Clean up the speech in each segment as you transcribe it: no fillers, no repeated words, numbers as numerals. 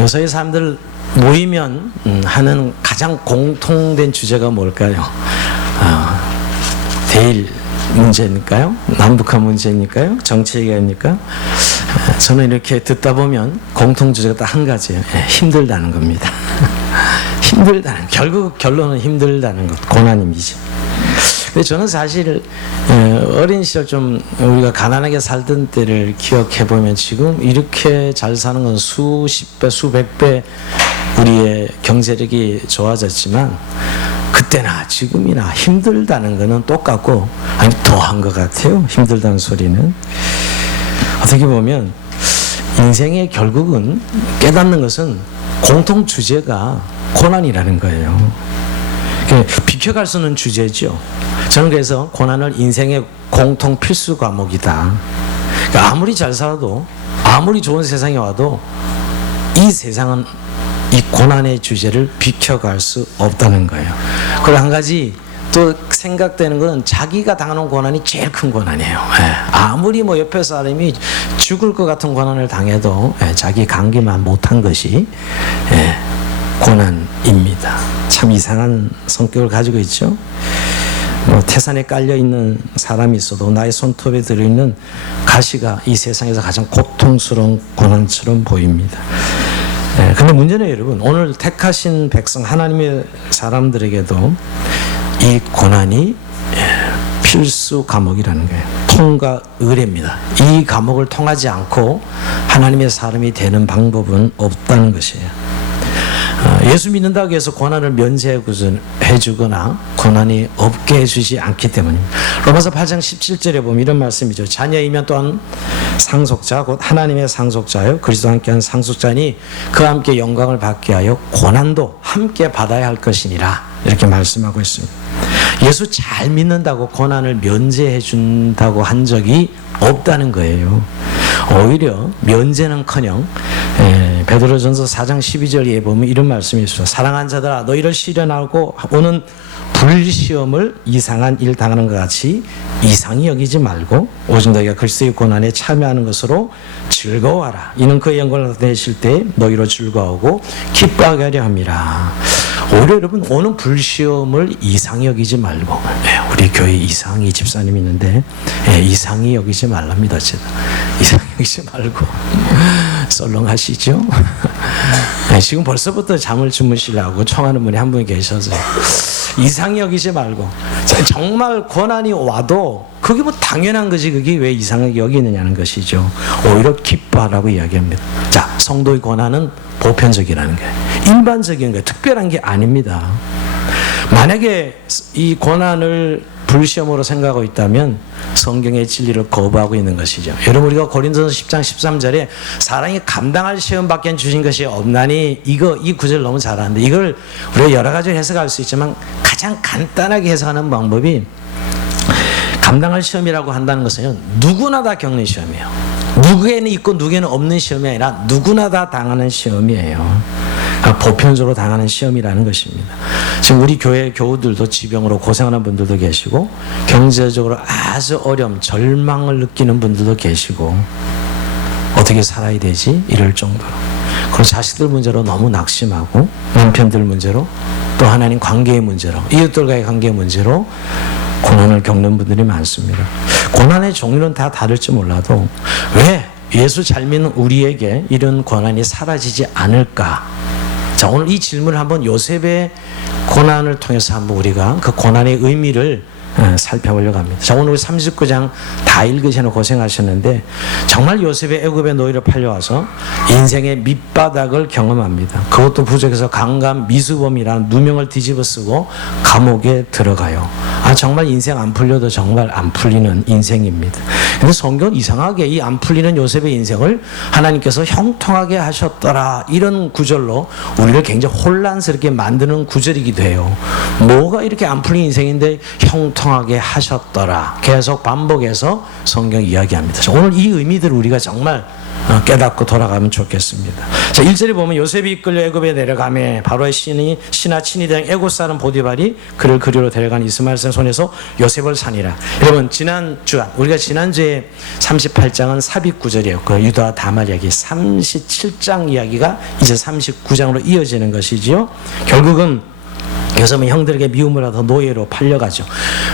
요새 사람들 모이면 하는 가장 공통된 주제가 뭘까요? 대일 문제니까요? 남북한 문제니까요? 정치 얘기입니까? 저는 이렇게 듣다 보면 공통 주제가 딱 한 가지예요. 힘들다는 겁니다. 힘들다는, 결국 결론은 힘들다는 것, 고난임이죠. 근데 저는 사실 어린 시절 좀 우리가 가난하게 살던 때를 기억해 보면 지금 이렇게 잘 사는 건 수십 배, 수백 배 우리의 경제력이 좋아졌지만 그때나 지금이나 힘들다는 거는 똑같고, 아니 더한 것 같아요. 힘들다는 소리는. 어떻게 보면 인생의 결국은 깨닫는 것은 공통 주제가 고난이라는 거예요. 비켜갈 수 없는 주제죠. 저는 그래서 고난을 인생의 공통 필수 과목이다. 그러니까 아무리 잘 살아도, 아무리 좋은 세상에 와도 이 세상은 이 고난의 주제를 비켜갈 수 없다는 거예요. 그리고 한 가지 또 생각되는 건 자기가 당하는 고난이 제일 큰 고난이에요. 아무리 뭐 옆에 사람이 죽을 것 같은 고난을 당해도 자기 감기만 못한 것이 고난입니다. 참 이상한 성격을 가지고 있죠. 태산에 깔려있는 사람이 있어도 나의 손톱에 들어있는 가시가 이 세상에서 가장 고통스러운 고난처럼 보입니다. 근데 문제는 여러분, 오늘 택하신 백성 하나님의 사람들에게도 이 고난이 필수 과목이라는 거예요. 통과 의례입니다. 이 과목을 통하지 않고 하나님의 사람이 되는 방법은 없다는 것이에요. 예수 믿는다고 해서 고난을 면제해주거나 고난이 없게 해주지 않기 때문입니다. 로마서 8장 17절에 보면 이런 말씀이죠. 자녀이면 또한 상속자, 곧 하나님의 상속자요 그리스도와 함께한 상속자니 그와 함께 영광을 받게 하여 고난도 함께 받아야 할 것이니라, 이렇게 말씀하고 있습니다. 예수 잘 믿는다고 고난을 면제해 준다고 한 적이 없다는 거예요. 오히려 면제는커녕 베드로전서 4장 12절에 보면 이런 말씀이 있어요. 사랑하는 자들아, 너희를 시련하고 오는 불시험을 이상한 일 당하는 것 같이 이상히 여기지 말고 오직 너희가 그리스도의 고난에 참여하는 것으로 즐거워하라. 이는 그의 영광을 나타내실 때 너희로 즐거워하고 기뻐하게 하려 함이라. 오히려 여러분, 오는 불시험을 이상히 여기지 말고, 우리 교회 이상희 집사님 있는데 이상히 여기지 말랍니다. 이상히 여기지 말고 썰렁하시죠? 지금 벌써부터 잠을 주무시려고 청하는 분이 한 분 계셔서 이상히 여기지 말고, 정말 고난이 와도 그게 뭐 당연한 거지, 그게 왜 이상하게 여기느냐는 것이죠. 오히려 기뻐하라고 이야기합니다. 자, 성도의 고난은 보편적이라는 거예요. 일반적인 거예요. 특별한 게 아닙니다. 만약에 이 고난을 불시험으로 생각하고 있다면 성경의 진리를 거부하고 있는 것이죠. 여러분, 우리가 고린도서 10장 13절에 사랑이 감당할 시험밖에 주신 것이 없나니, 이 구절 너무 잘 아는데 이걸 우리가 여러 가지로 해석할 수 있지만 가장 간단하게 해석하는 방법이, 감당할 시험이라고 한다는 것은 누구나 다 겪는 시험이에요. 누구에는 있고 누구에는 없는 시험이 아니라 누구나 다 당하는 시험이에요. 보편적으로 당하는 시험이라는 것입니다. 지금 우리 교회 교우들도 지병으로 고생하는 분들도 계시고, 경제적으로 아주 어려움, 절망을 느끼는 분들도 계시고, 어떻게 살아야 되지? 이럴 정도로. 그리고 자식들 문제로 너무 낙심하고, 남편들 문제로, 또 하나님 관계의 문제로, 이웃들과의 관계의 문제로 고난을 겪는 분들이 많습니다. 고난의 종류는 다 다를지 몰라도 왜 예수 잘 믿는 우리에게 이런 고난이 사라지지 않을까? 자, 오늘 이 질문을 한번 요셉의 고난을 통해서 한번 우리가 그 고난의 의미를 살펴보려고 합니다. 자, 오늘 39장 다 읽으시는 고생하셨는데 정말 요셉의 애굽의 노예로 팔려와서 인생의 밑바닥을 경험합니다. 그것도 부족해서 강간 미수범이라는 누명을 뒤집어 쓰고 감옥에 들어가요. 정말 인생 안 풀려도 정말 안 풀리는 인생입니다. 근데 성경은 이상하게 이 안 풀리는 요셉의 인생을 하나님께서 형통하게 하셨더라, 이런 구절로 우리를 굉장히 혼란스럽게 만드는 구절이기도 해요. 뭐가 이렇게 안 풀린 인생인데 형통하게 하셨더라, 계속 반복해서 성경이 이야기합니다. 오늘 이 의미들을 우리가 정말 깨닫고 돌아가면 좋겠습니다. 자, 1절에 보면 요셉이 이끌려 애굽에 내려가매 바로의 신하 친히 된 애굽 사람 보디발이 그를 그리로 데려간 이스마엘 산 손에서 요셉을 산이라. 여러분 우리가 지난주에 38장은 삽입 구절이었고 유다와 다말 이야기 37장 이야기가 이제 39장으로 이어지는 것이지요. 결국은 요셉은 형들에게 미움을 하다 노예로 팔려가죠.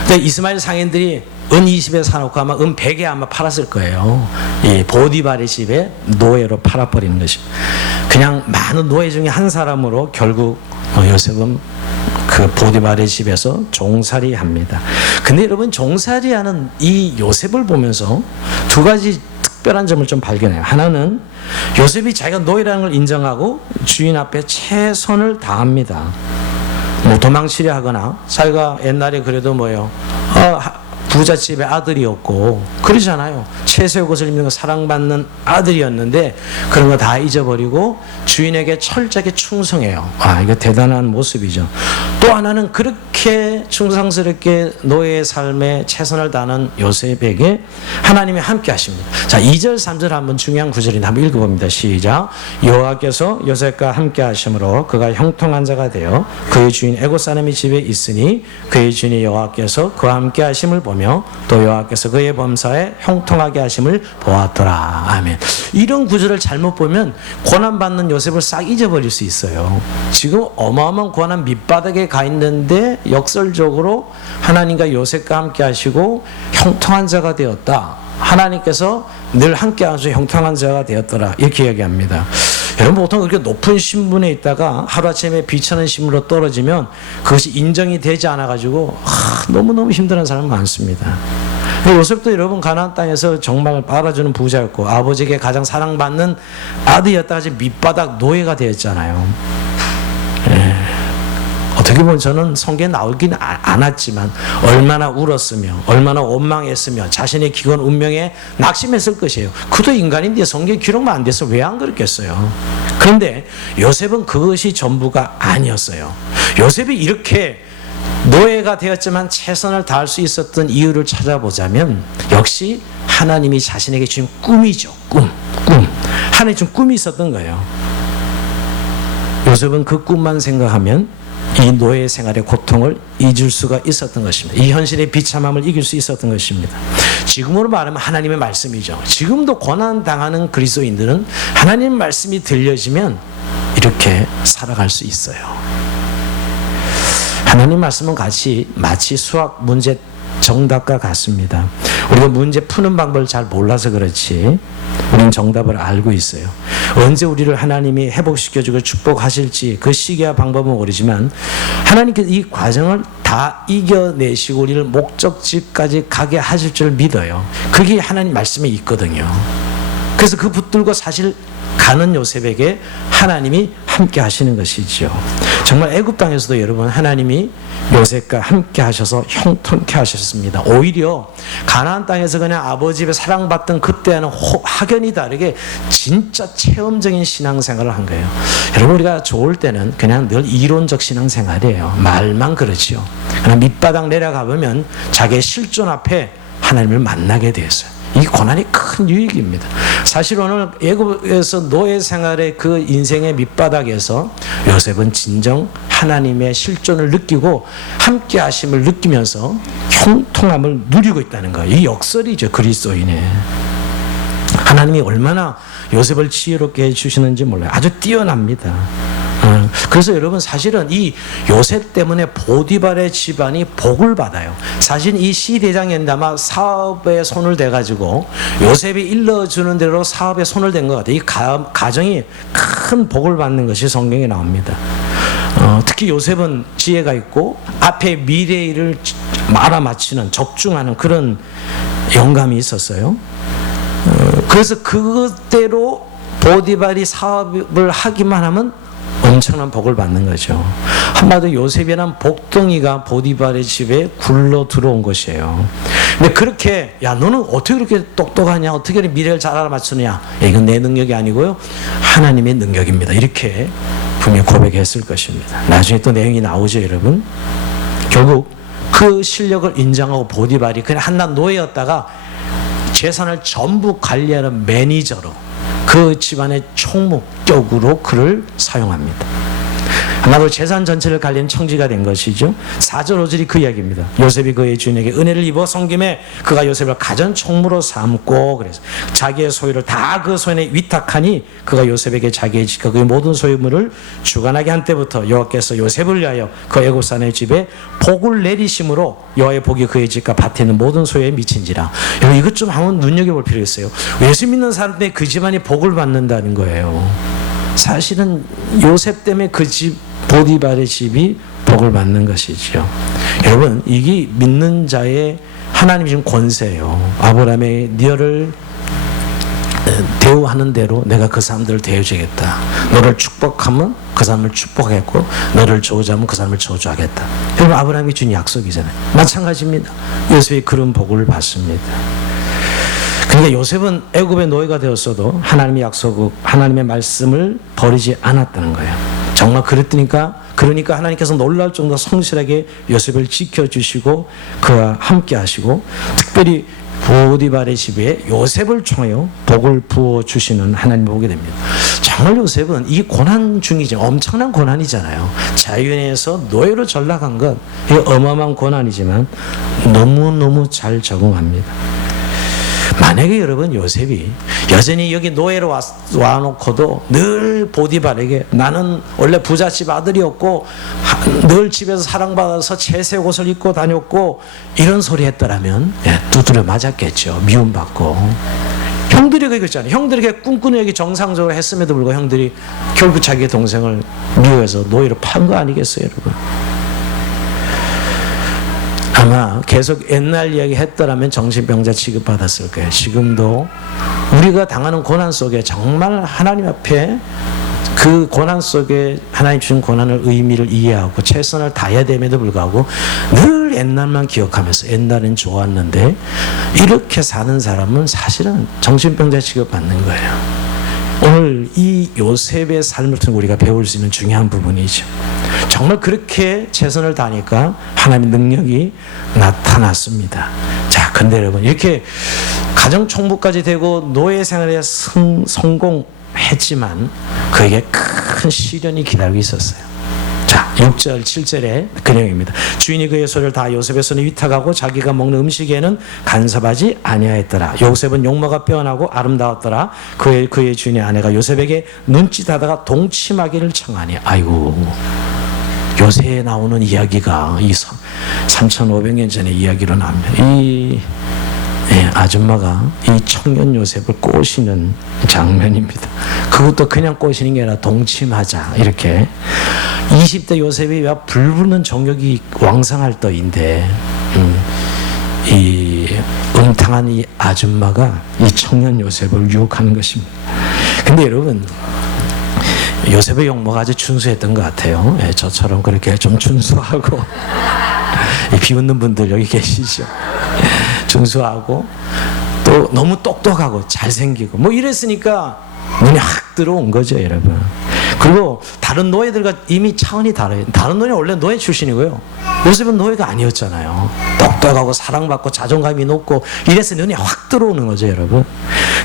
근데 이스마엘 상인들이 은 20에 사놓고 아마 은 100에 아마 팔았을 거예요. 이 보디발의 집에 노예로 팔아버리는 것입니다. 그냥 많은 노예 중에 한 사람으로 결국 요셉은 그 보디발의 집에서 종살이 합니다. 근데 여러분 종살이 하는 이 요셉을 보면서 두 가지 특별한 점을 좀 발견해요. 하나는 요셉이 자기가 노예라는 걸 인정하고 주인 앞에 최선을 다합니다. 뭐 도망치려 하거나 자기가 옛날에 그래도 부잣집의 아들이었고 그러잖아요. 채색 옷을 입는 거 사랑받는 아들이었는데 그런 거 다 잊어버리고 주인에게 철저하게 충성해요. 이거 대단한 모습이죠. 또 하나는 그렇게 충성스럽게 노예의 삶에 최선을 다하는 요셉에게 하나님이 함께 하십니다. 자, 2절 3절 한번 중요한 구절인데 한번 읽어봅니다. 시작. 여호와께서 요셉과 함께 하심으로 그가 형통한 자가 되어 그의 주인 애굽 사람의 집에 있으니 그의 주인이 여호와께서 그와 함께 하심을 보며 또 여호와께서 그의 범사에 형통하게 하심을 보았더라. 아멘. 이런 구절을 잘못 보면 고난받는 요셉을 싹 잊어버릴 수 있어요. 지금 어마어마한 고난 밑바닥에 가 있는데 역설적으로 하나님과 요셉과 함께 하시고 형통한 자가 되었다. 하나님께서 늘 함께 하셔서 형통한 자가 되었더라. 이렇게 이야기합니다. 여러분 보통 그렇게 높은 신분에 있다가 하루아침에 비천한 신분으로 떨어지면 그것이 인정이 되지 않아가지고 너무너무 힘들어하는 사람 많습니다. 요셉도 여러분 가나안 땅에서 정말 바라주는 부자였고 아버지에게 가장 사랑받는 아들이었다가 이제 밑바닥 노예가 되었잖아요. 어떻게 보면 저는 성경에 나오긴 않았지만 얼마나 울었으며 얼마나 원망했으며 자신의 기건 운명에 낙심했을 것이에요. 그도 인간인데 성경에 기록만 안 돼서 왜 안 그랬겠어요. 그런데 요셉은 그것이 전부가 아니었어요. 요셉이 이렇게 노예가 되었지만 최선을 다할 수 있었던 이유를 찾아보자면 역시 하나님이 자신에게 주신 꿈이죠. 꿈. 하나님이 준 꿈이 있었던 거예요. 요셉은 그 꿈만 생각하면 이 노예 생활의 고통을 잊을 수가 있었던 것입니다. 이 현실의 비참함을 이길 수 있었던 것입니다. 지금으로 말하면 하나님의 말씀이죠. 지금도 고난당하는 그리스도인들은 하나님의 말씀이 들려지면 이렇게 살아갈 수 있어요. 하나님 말씀은 마치 수학 문제 정답과 같습니다. 우리가 문제 푸는 방법을 잘 몰라서 그렇지 우리는 정답을 알고 있어요. 언제 우리를 하나님이 회복시켜주고 축복하실지 그 시기와 방법은 모르지만 하나님께서 이 과정을 다 이겨내시고 우리를 목적지까지 가게 하실 줄 믿어요. 그게 하나님 말씀에 있거든요. 그래서 그 붙들고 사실 가는 요셉에게 하나님이 함께 하시는 것이죠. 정말 애굽 땅에서도 여러분 하나님이 요셉과 함께 하셔서 형통케 하셨습니다. 오히려 가나안 땅에서 그냥 아버지 집에 사랑받던 그때와는 확연히 다르게 진짜 체험적인 신앙생활을 한 거예요. 여러분 우리가 좋을 때는 그냥 늘 이론적 신앙생활이에요. 말만 그렇지요. 그냥 밑바닥 내려가 보면 자기의 실존 앞에 하나님을 만나게 되었어요. 이 고난이 큰 유익입니다. 사실 오늘 애굽에서 노예 생활의 그 인생의 밑바닥에서 요셉은 진정 하나님의 실존을 느끼고 함께 하심을 느끼면서 형통함을 누리고 있다는 거예요. 이 역설이죠. 그리스도인의. 하나님이 얼마나 요셉을 지혜롭게 해주시는지 몰라요. 아주 뛰어납니다. 그래서 여러분 사실은 이 요셉 때문에 보디발의 집안이 복을 받아요. 사실 이 시대장이 아마 사업에 손을 대가지고 요셉이 일러주는 대로 사업에 손을 댄 것 같아요. 이 가정이 큰 복을 받는 것이 성경에 나옵니다. 특히 요셉은 지혜가 있고 앞에 미래를 알아맞히는 적중하는 그런 영감이 있었어요. 그래서 그대로 보디발이 사업을 하기만 하면 엄청난 복을 받는 거죠. 한마디로 요셉이란 복덩이가 보디발의 집에 굴러 들어온 것이에요. 근데 그렇게 야 너는 어떻게 그렇게 똑똑하냐, 어떻게 미래를 잘 알아맞추느냐, 이건 내 능력이 아니고요 하나님의 능력입니다. 이렇게 분명히 고백했을 것입니다. 나중에 또 내용이 나오죠. 여러분 결국 그 실력을 인정하고 보디발이 그냥 한낱 노예였다가 재산을 전부 관리하는 매니저로 그 집안의 총목격으로 그를 사용합니다. 나로 재산 전체를 갈린 청지가 된 것이죠. 4절 5절이 그 이야기입니다. 요셉이 그의 주인에게 은혜를 입어 섬김에 그가 요셉을 가전 총무로 삼고, 그래서 자기의 소유를 다 그 손에 위탁하니 그가 요셉에게 자기의 집과 그의 모든 소유물을 주관하게 한 때부터 여호와께서 요셉을 위하여 그 애굽 사람의 집에 복을 내리심으로 여호와의 복이 그의 집과 밭에 있는 모든 소유에 미친지라. 여러분, 이것 좀 한번 눈여겨볼 필요가 있어요. 예수 믿는 사람들이 그 집안이 복을 받는다는 거예요. 사실은 요셉 때문에 그 집, 보디발의 집이 복을 받는 것이죠. 여러분, 이게 믿는 자의 하나님이 준 권세예요. 아브라함의 너를 대우하는 대로 내가 그 사람들을 대해주겠다. 너를 축복하면 그 사람을 축복하겠고, 너를 저주하면 그 사람을 저주하겠다. 여러분, 아브라함이 준 약속이잖아요. 마찬가지입니다. 요셉이 그런 복을 받습니다. 그러니까 요셉은 애굽의 노예가 되었어도 하나님의 약속, 하나님의 말씀을 버리지 않았다는 거예요. 정말 그러니까 하나님께서 놀랄 정도로 성실하게 요셉을 지켜주시고 그와 함께 하시고, 특별히 보디발의 집에 요셉을 통하여 복을 부어주시는 하나님을 보게 됩니다. 정말 요셉은 이 고난 중이죠. 엄청난 고난이잖아요. 자유인에서 노예로 전락한 것, 이게 어마어마한 고난이지만 너무너무 잘 적응합니다. 만약에 여러분, 요셉이 여전히 여기 노예로 와놓고도 늘 보디발에게 나는 원래 부잣집 아들이었고 늘 집에서 사랑받아서 채색 옷을 입고 다녔고 이런 소리 했더라면 두드려 맞았겠죠. 미움받고. 형들이 그랬잖아요. 형들에게 꿈꾸는 얘기 정상적으로 했음에도 불구하고 형들이 결국 자기 동생을 미워해서 노예로 판 거 아니겠어요, 여러분? 아마 계속 옛날 이야기 했더라면 정신병자 취급받았을 거예요. 지금도 우리가 당하는 고난 속에 정말 하나님 앞에 그 고난 속에 하나님 주신 고난의 의미를 이해하고 최선을 다해야 됨에도 불구하고 늘 옛날만 기억하면서 옛날엔 좋았는데 이렇게 사는 사람은 사실은 정신병자 취급받는 거예요. 오늘 이 요셉의 삶을 통해 우리가 배울 수 있는 중요한 부분이죠. 정말 그렇게 최선을 다하니까 하나님의 능력이 나타났습니다. 자, 근데 여러분, 이렇게 가정총무까지 되고 노예 생활에 성공했지만 그에게 큰 시련이 기다리고 있었어요. 자, 6절 7절의 그 내용입니다. 주인이 그의 소를 다 요셉의 손에 위탁하고 자기가 먹는 음식에는 간섭하지 아니하였더라. 요셉은 용모가 빼어나고 아름다웠더라. 그의 주인의 아내가 요셉에게 눈짓하다가 동침하기를 청하니. 아이고, 요새에 나오는 이야기가 이 3500년 전의 이야기로 나옵니다. 이 아줌마가 이 청년 요셉을 꼬시는 장면입니다. 그것도 그냥 꼬시는 게 아니라 동침하자, 이렇게. 20대 요셉이 왜 불붙는 정욕이 왕성할 때인데 이 음탕한 이 아줌마가 이 청년 요셉을 유혹하는 것입니다. 근데 여러분, 요셉의 용모가 아주 준수했던 것 같아요. 저처럼 그렇게 좀 준수하고 비웃는 분들 여기 계시죠. 준수하고 또 너무 똑똑하고 잘생기고 뭐 이랬으니까 눈이 확 들어온 거죠, 여러분. 그리고 다른 노예들과 이미 차원이 달라요. 다른 노예는 원래 노예 출신이고요. 요셉은 노예가 아니었잖아요. 똑똑하고 사랑받고 자존감이 높고 이래서 눈이 확 들어오는 거죠, 여러분.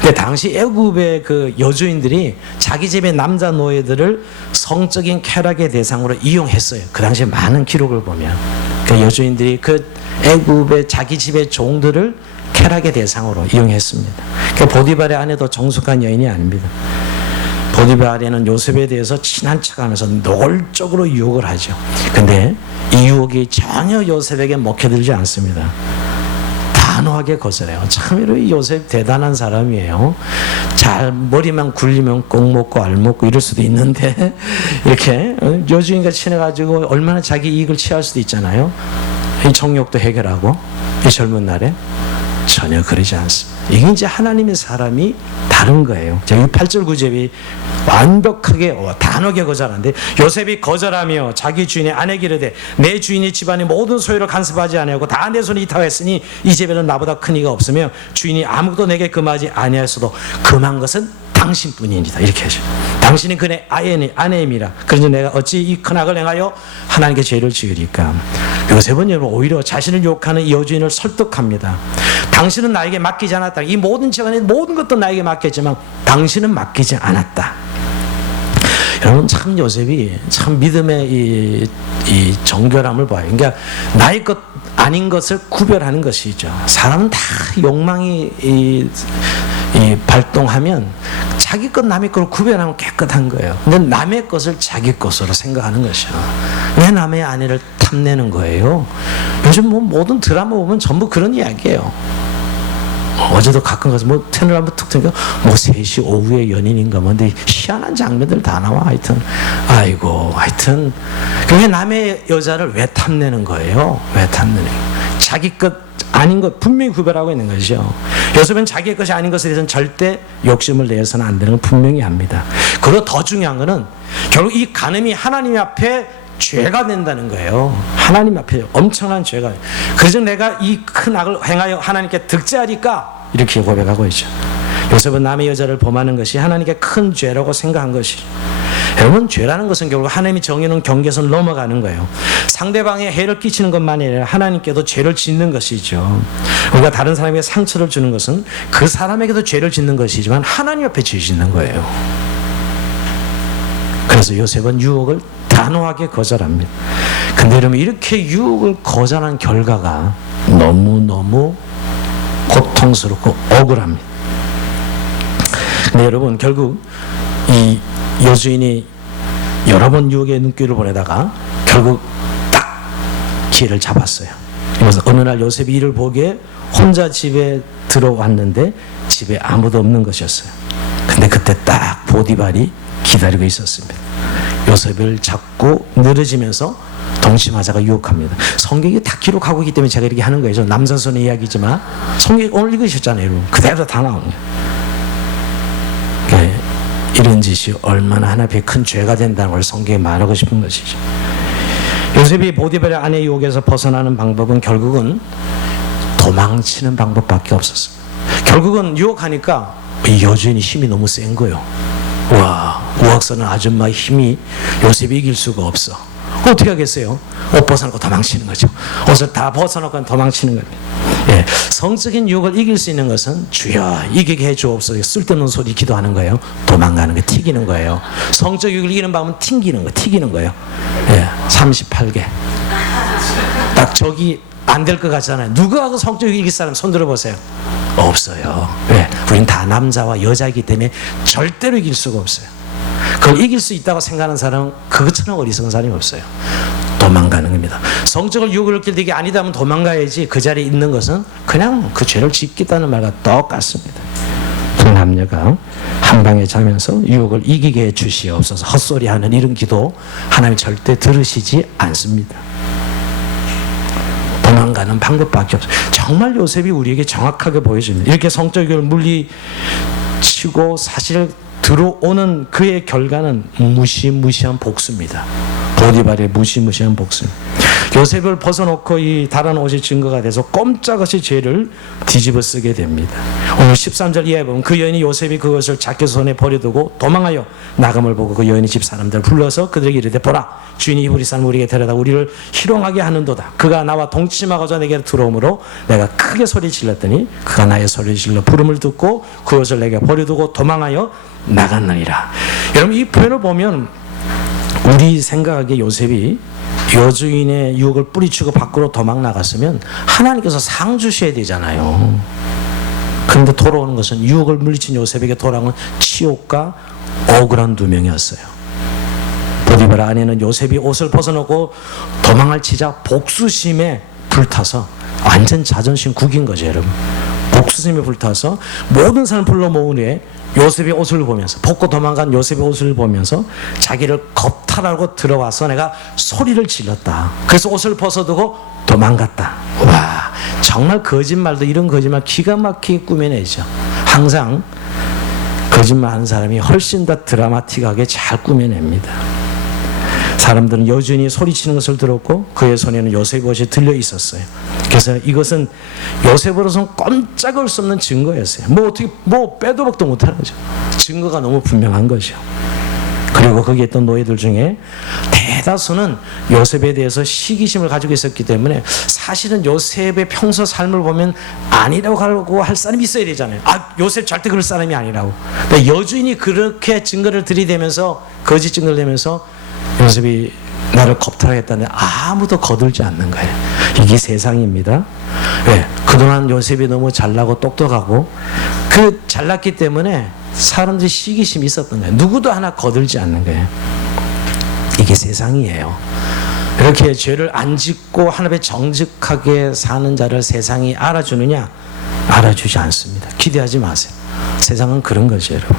근데 당시 애굽의 그 여주인들이 자기 집의 남자 노예들을 성적인 쾌락의 대상으로 이용했어요. 그 당시에 많은 기록을 보면 그 여주인들이 그 애굽의 자기 집의 종들을 쾌락의 대상으로 이용했습니다. 그 보디발의 아내도 정숙한 여인이 아닙니다. 보디발에는 요셉에 대해서 친한 척하면서 노골적으로 유혹을 하죠. 근데 이 유혹이 전혀 요셉에게 먹혀들지 않습니다. 단호하게 거절해요. 참으로 이 요셉 대단한 사람이에요. 잘 머리만 굴리면 꼭 먹고 알 먹고 이럴 수도 있는데 이렇게 여주인과 친해가지고 얼마나 자기 이익을 취할 수도 있잖아요. 이 정욕도 해결하고 이 젊은 날에 전혀 그러지 않습니다. 이게 이제 하나님의 사람이 다른 거예요. 자, 8절 9절이 완벽하게 단호하게 거절하는데, 요셉이 거절하며 자기 주인의 아내에게 이르되 내 주인이 집안의 모든 소유를 간섭하지 아니하고 다 내 손에 이탁하였으니 이 집에는 나보다 큰 이가 없으며 주인이 아무것도 내게 금하지 아니하였어도 금한 것은 다 당신뿐이니라 이렇게 하죠. 당신이 그의 아내임이라. 그래서 내가 어찌 이 큰 악을 행하여 하나님께 죄를 지으리까. 요셉은 여러분 오히려 자신을 유혹하는 이 여주인을 설득합니다. 당신은 나에게 맡기지 않았다. 이 모든 재간의 모든 것도 나에게 맡겼지만 당신은 맡기지 않았다. 여러분 참 요셉이 참 믿음의 이 정결함을 봐요. 그러니까 나의 것 아닌 것을 구별하는 것이죠. 사람은 다 욕망이 발동하면 자기 것 남의 것을 구별하면 깨끗한 거예요. 근데 남의 것을 자기 것으로 생각하는 것이요. 왜 남의 아내를 탐내는 거예요? 요즘 뭐 모든 드라마 보면 전부 그런 이야기예요. 어제도 가끔 가서 뭐 채널 한번 툭 트니까 뭐 3시 오후에 연인인가 뭔데 희한한 장면들 다 나와. 하여튼 하여튼 그게 남의 여자를 왜 탐내는 거예요? 왜 탐내는 거예요? 자기 것 아닌 것 분명히 구별하고 있는 것이죠. 요셉은 자기의 것이 아닌 것에 대해서는 절대 욕심을 내서는 안 되는 걸 분명히 합니다. 그리고 더 중요한 것은 결국 이 간음이 하나님 앞에 죄가 된다는 거예요. 하나님 앞에 엄청난 죄가. 그래서 내가 이 큰 악을 행하여 하나님께 득죄하리까 이렇게 고백하고 있죠. 요셉은 남의 여자를 범하는 것이 하나님께 큰 죄라고 생각한 것이죠. 여러분 죄라는 것은 결국 하나님이 정해놓은 경계선을 넘어가는 거예요. 상대방에 해를 끼치는 것만이 아니라 하나님께도 죄를 짓는 것이죠. 우리가 다른 사람에게 상처를 주는 것은 그 사람에게도 죄를 짓는 것이지만 하나님 앞에 죄 짓는 거예요. 그래서 요셉은 유혹을 단호하게 거절합니다. 근데 여러분 이렇게 유혹을 거절한 결과가 너무너무 고통스럽고 억울합니다. 근데 여러분 결국 이 여주인이 여러 번 유혹의 눈길을 보내다가 결국 딱 기회를 잡았어요. 그래서 어느 날 요셉이 이를 보기에 혼자 집에 들어왔는데 집에 아무도 없는 것이었어요. 근데 그때 딱 보디발이 기다리고 있었습니다. 요셉을 잡고 늘어지면서 동침하자가 유혹합니다. 성경이 다 기록하고 있기 때문에 제가 이렇게 하는 거예요. 남자선의 이야기지만 성경 오늘 읽으셨잖아요. 여러분. 그대로 다 나옵니다. 네, 이런 짓이 얼마나 하나 앞에 큰 죄가 된다는 걸 성경에 말하고 싶은 것이죠. 요셉이 보디발의 아내 유혹에서 벗어나는 방법은 결국은 도망치는 방법밖에 없었습니다. 결국은 유혹하니까 이 여주인이 힘이 너무 센 거예요. 와, 우악서는 아줌마의 힘이 요셉이 이길 수가 없어. 어떻게 하겠어요? 옷 벗어놓고 도망치는 거죠. 옷을 다 벗어놓고 도망치는 겁니다. 예, 성적인 유혹을 이길 수 있는 것은 주여 이기게 해주옵소서. 쓸데없는 소리 기도하는 거예요. 도망가는 거, 튀기는 거예요. 성적 유혹을 이기는 방법은 튀기는 거예요. 예, 38개. 딱 저기 안 될 것 같잖아요. 누가 그 성적 유혹 이길 사람 손 들어보세요. 없어요. 왜? 우린 다 남자와 여자이기 때문에 절대로 이길 수가 없어요. 그걸 이길 수 있다고 생각하는 사람은 그것처럼 어리석은 사람이 없어요. 도망가는 겁니다. 성적을 유혹을 느낄 때 이게 아니다면 도망가야지. 그 자리에 있는 것은 그냥 그 죄를 짓겠다는 말과 똑같습니다. 두 남녀가 한 방에 자면서 유혹을 이기게 해 주시옵소서. 헛소리하는 이런 기도 하나님 절대 들으시지 않습니다. 도망가는 방법밖에 없어요. 정말 요셉이 우리에게 정확하게 보여줍니다. 이렇게 성적 유혹을 물리치고 사실 들어오는 그의 결과는 무시무시한 복수입니다. 보디발의 무시무시한 복수입니다. 요셉을 벗어놓고 이 다른 옷이 증거가 돼서 꼼짝없이 죄를 뒤집어 쓰게 됩니다. 오늘 13절 이하에 보면 그 여인이 요셉이 그것을 자기 손에 버려두고 도망하여 나감을 보고 그 여인이 집 사람들을 불러서 그들에게 이르되 보라 주인이 히브리 사람 우리에게 데려다 우리를 희롱하게 하는도다. 그가 나와 동침하고자 내게 들어오므로 내가 크게 소리 질렀더니 그가 나의 소리를 질러 부름을 듣고 그것을 내게 버려두고 도망하여 나갔느니라. 여러분 이 표현을 보면 우리 생각하기에 요셉이 여주인의 유혹을 뿌리치고 밖으로 도망 나갔으면 하나님께서 상 주셔야 되잖아요. 그런데 돌아오는 것은 유혹을 물리친 요셉에게 돌아온 치욕과 억울한 두 명이었어요. 보디발 아내는 요셉이 옷을 벗어놓고 도망을 치자 복수심에 불타서 완전 자존심 구긴 거죠, 여러분. 복수심에 불타서 모든 사람을 불러 모은 후에 요셉의 옷을 보면서 벗고 도망간 요셉의 옷을 보면서 자기를 겁탈하고 들어와서 내가 소리를 질렀다. 그래서 옷을 벗어두고 도망갔다. 와, 정말 거짓말도 이런 거짓말 기가 막히게 꾸며내죠. 항상 거짓말하는 사람이 훨씬 더 드라마틱하게 잘 꾸며냅니다. 사람들은 여주인이 소리치는 것을 들었고 그의 손에는 요셉의 옷이 들려 있었어요. 그래서 이것은 요셉으로서는 꼼짝할 수 없는 증거였어요. 뭐 빼도 박도 못하는 거죠. 증거가 너무 분명한 거죠. 그리고 거기 있던 노예들 중에 대다수는 요셉에 대해서 시기심을 가지고 있었기 때문에 사실은 요셉의 평소 삶을 보면 아니라고 할 사람이 있어야 되잖아요. 요셉 절대 그럴 사람이 아니라고. 근데 여주인이 그렇게 증거를 들이대면서 거짓 증거를 대면서 요셉이 나를 겁탈하겠다는데 아무도 거들지 않는 거예요. 이게 세상입니다. 왜? 그동안 요셉이 너무 잘나고 똑똑하고 그 잘났기 때문에 사람들이 시기심이 있었던 거예요. 누구도 하나 거들지 않는 거예요. 이게 세상이에요. 이렇게 죄를 안 짓고 하나님의 정직하게 사는 자를 세상이 알아주느냐? 알아주지 않습니다. 기대하지 마세요. 세상은 그런 거죠, 여러분.